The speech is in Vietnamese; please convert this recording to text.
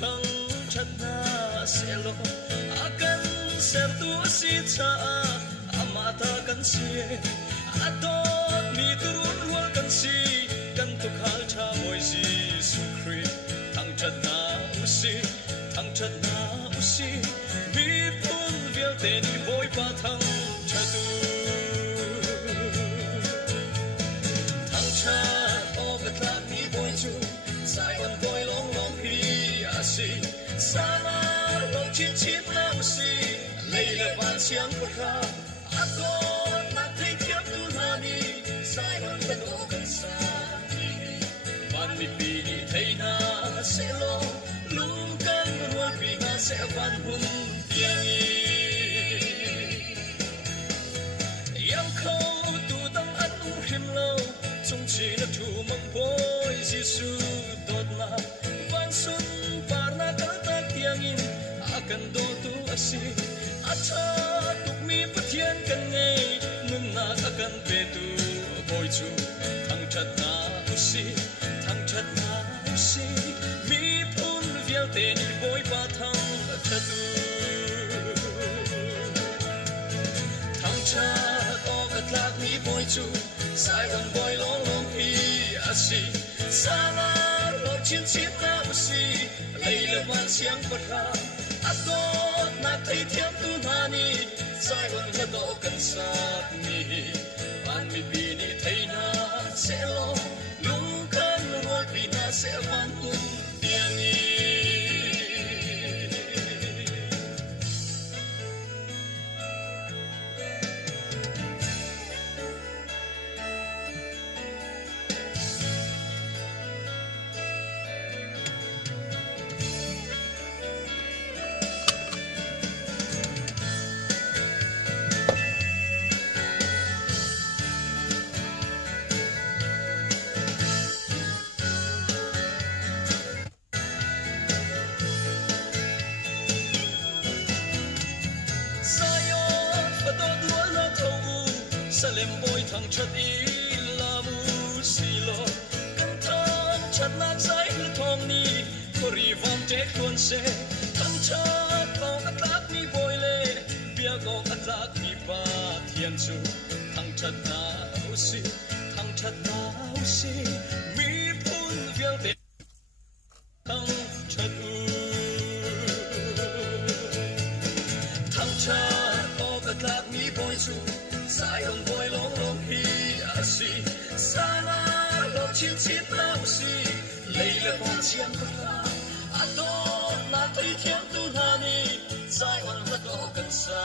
thăng chất na sẽ lo akan sertu asita amata kan si atot mi turun wal kan si kan tu khal cha moi Giêsu Christ thăng chất na usi mi pun vial tên boy pa thăng chất tu thăng chất o cái thang mi boy chu sai con boy long long hi asi sana lo chin chin na usi lấy là van xiang của ta atot na thấy thiam tu na ni sai con bên đó kan sa van mi pi thấy na sẽ lo lu kan ruột pi na sẽ van hun tiếng yang khâu tu tăng ăn him lâu chung chỉ là thu mong boy Giêsu tot na van sun par na kal tak tiếng in akan do tu asi acha tuk mi pathian kan ngai nun na akan pe tu boy chu thang chat na usi mi phun vial tên boy pa thang chat tu thang chat o kat lak mi boy chu sai wan boy long long hi asi sana lo chin chin na usi lấy là man xiang pa ra atot na thấy thiam tu na ni sai wan la do kan sat mi van mi pi ni thấy na sẽ lo lu kan ruột pi na sẽ van kun tiếng ni Salem boy thang chat i lamu silo kan thang chat nak sai hư thong ni kori vam te khon se thang chat ko atlak ni boy le bia ko atlak ni pa thian chu thang chat na usi mi phun vial te thang chat ko atlak ni boy chu sai on boy long long hi asi sana lo chin chin na usi lấy là van xiang của ta ato na thấy thiam tu na ni sai on la do kan sa